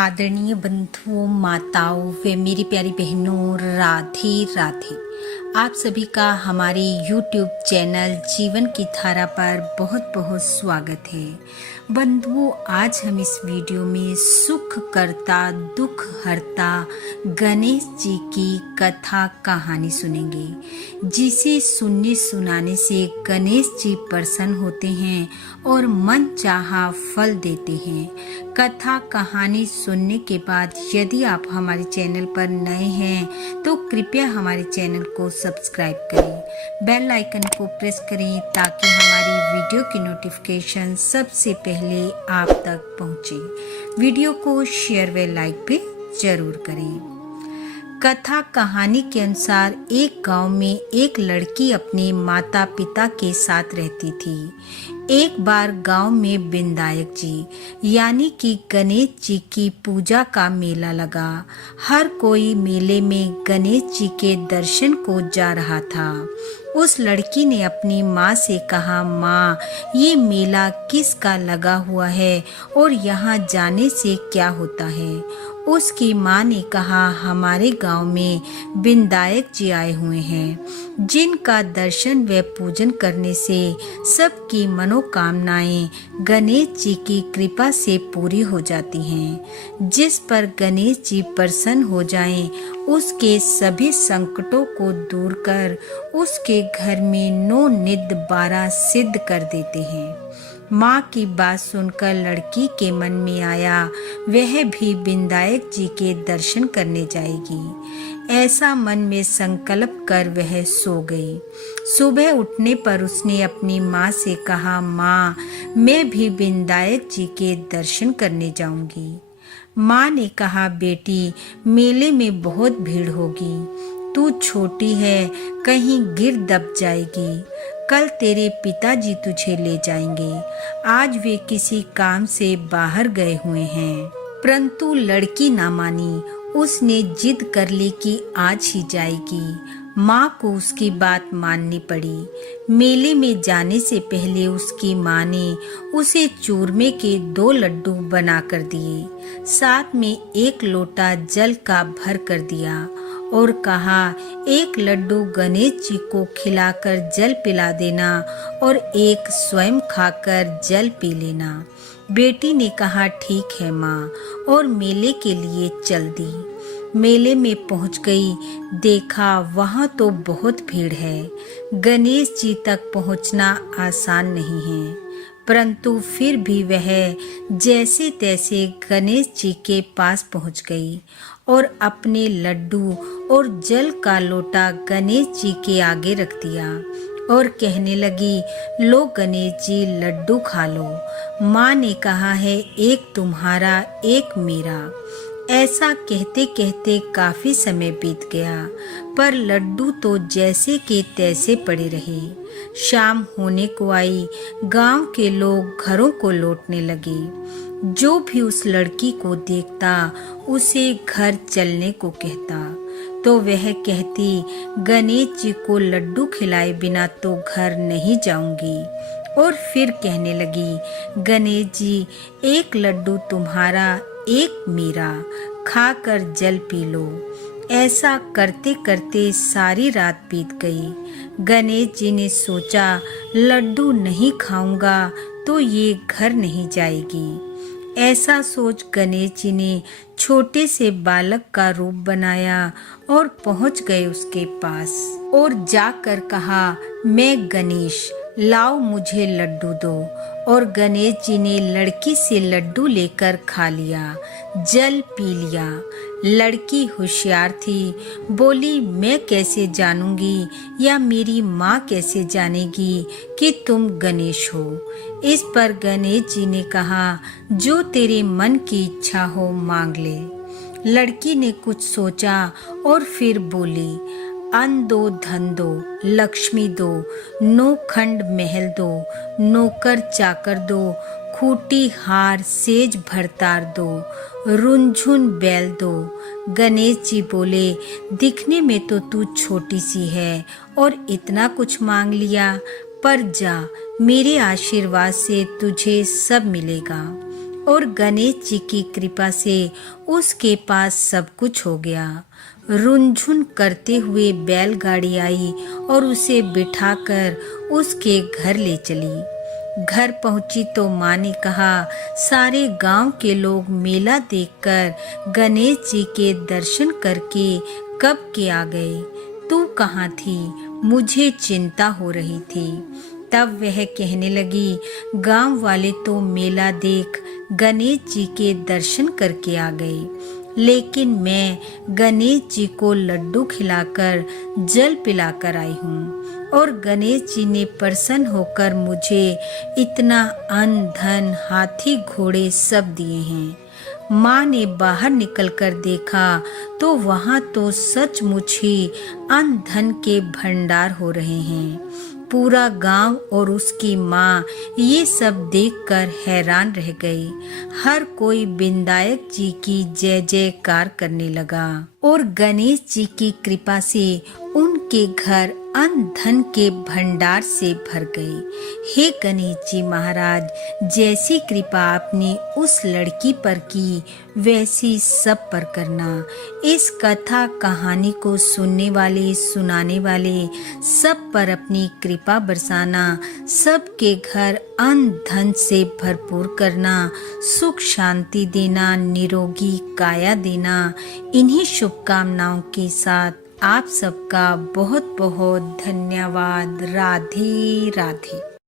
आदरणीय बंधुओं, माताओं व मेरी प्यारी बहनों, राधे राधे। आप सभी का हमारे YouTube चैनल जीवन की धारा पर बहुत बहुत स्वागत है। बंधुओं, आज हम इस वीडियो में सुख करता दुख हरता गणेश जी की कथा कहानी सुनेंगे, जिसे सुनने सुनाने से गणेश जी प्रसन्न होते हैं और मन चाहा फल देते हैं। कथा कहानी सुनने के बाद यदि आप हमारे चैनल पर नए हैं तो कृपया हमारे चैनल को सब्सक्राइब करें, बेल आइकन को प्रेस करें ताकि हमारी वीडियो की नोटिफिकेशन सबसे पहले आप तक पहुंचे। वीडियो को शेयर व लाइक भी जरूर करें। कथा कहानी के अनुसार एक गांव में एक लड़की अपने माता पिता के साथ रहती थी। एक बार गांव में विनायक जी यानी कि गणेश जी की पूजा का मेला लगा। हर कोई मेले में गणेश जी के दर्शन को जा रहा था। उस लड़की ने अपनी माँ से कहा, माँ, ये मेला किसका लगा हुआ है और यहाँ जाने से क्या होता है? उसकी माँ ने कहा, हमारे गांव में विनायक जी आए हुए हैं, जिनका दर्शन व पूजन करने से सबकी मनोकामनाएं गणेश जी की कृपा से पूरी हो जाती हैं। जिस पर गणेश जी प्रसन्न हो जाएं, उसके सभी संकटों को दूर कर उसके घर में 9 निध 12 सिद्ध कर देते हैं। माँ की बात सुनकर लड़की के मन में आया वह भी विनायक जी के दर्शन करने जाएगी। ऐसा मन में संकल्प कर वह सो गई। सुबह उठने पर उसने अपनी माँ से कहा, माँ, मैं भी विनायक जी के दर्शन करने जाऊंगी। माँ ने कहा, बेटी, मेले में बहुत भीड़ होगी, तू छोटी है, कहीं गिर दब जाएगी। कल तेरे पिताजी तुझे ले जाएंगे, आज वे किसी काम से बाहर गए हुए हैं। परंतु लड़की ना मानी। उसने जिद कर ली कि आज ही जाएगी। माँ को उसकी बात माननी पड़ी। मेले में जाने से पहले उसकी माँ ने उसे चूरमे के 2 लड्डू बना कर दिए, साथ में 1 लोटा जल का भर कर दिया और कहा, 1 लड्डू गणेश जी को खिलाकर जल पिला देना और 1 स्वयं खाकर जल पी लेना। बेटी ने कहा, ठीक है माँ, और मेले के लिए चल दी। मेले में पहुंच गई। देखा वहां तो बहुत भीड़ है। गणेश जी तक पहुंचना आसान नहीं है, परंतु फिर भी वह जैसे तैसे गणेश जी के पास पहुंच गई और अपने लड्डू और जल का लोटा गणेश जी के आगे रख दिया और कहने लगी, लो गणेश जी, लड्डू खा लो। माँ ने कहा है, 1 तुम्हारा 1 मेरा। ऐसा कहते कहते काफी समय बीत गया, पर लड्डू तो जैसे के तैसे पड़े रहे। शाम होने को आई। गांव के लोग घरों को लौटने लगे। जो भी उस लड़की को देखता उसे घर चलने को कहता, तो वह कहती, गणेश जी को लड्डू खिलाए बिना तो घर नहीं जाऊंगी। और फिर कहने लगी, गणेश जी, 1 लड्डू तुम्हारा 1 मेरा, खाकर जल पी लो। ऐसा करते करते सारी रात बीत गई। गणेश जी ने सोचा, लड्डू नहीं खाऊंगा तो ये घर नहीं जाएगी। ऐसा सोच गणेश जी ने छोटे से बालक का रूप बनाया और पहुंच गए उसके पास और जाकर कहा, मैं गणेश, लाओ मुझे लड्डू दो। और गणेश जी ने लड़की से लड्डू लेकर खा लिया, जल पी लिया। लड़की होशियार थी, बोली, मैं कैसे जानूंगी या मेरी माँ कैसे जानेगी कि तुम गणेश हो? इस पर गणेश जी ने कहा, जो तेरे मन की इच्छा हो मांग ले। लड़की ने कुछ सोचा और फिर बोली, अन्न दो, धन दो, लक्ष्मी दो, 9 खंड महल दो, नौकर चाकर दो, खूटी हार सेज भरतार दो, रुनझुन बैल दो। गणेश जी बोले, दिखने में तो तू छोटी सी है और इतना कुछ मांग लिया, पर जा, मेरे आशीर्वाद से तुझे सब मिलेगा। और गणेश जी की कृपा से उसके पास सब कुछ हो गया। रुनझुन करते हुए बैलगाड़ी आई और उसे बिठाकर उसके घर ले चली। घर पहुंची तो माँ ने कहा, सारे गांव के लोग मेला देखकर गणेश जी के दर्शन करके कब के आ गए। तू कहाँ थी? मुझे चिंता हो रही थी। तब वह कहने लगी, गांव वाले तो मेला देख गणेश जी के दर्शन करके आ गए, लेकिन मैं गणेश जी को लड्डू खिलाकर जल पिलाकर आई हूँ और गणेश जी ने प्रसन्न होकर मुझे इतना अन्न धन हाथी घोड़े सब दिए हैं। माँ ने बाहर निकलकर देखा तो वहाँ तो सचमुच ही अन्न धन के भंडार हो रहे हैं। पूरा गांव और उसकी माँ ये सब देखकर हैरान रह गई। हर कोई विनायक जी की जय जयकार करने लगा और गणेश जी की कृपा से उनके घर अन्न धन के भंडार से भर गए। हे गणेश जी महाराज, जैसी कृपा आपने उस लड़की पर की वैसी सब पर करना। इस कथा कहानी को सुनने वाले सुनाने वाले सब पर अपनी कृपा बरसाना, सबके घर अन्न धन से भरपूर करना, सुख शांति देना, निरोगी काया देना। इन्हीं शुभकामनाओं के साथ आप सबका बहुत बहुत धन्यवाद। राधे राधे।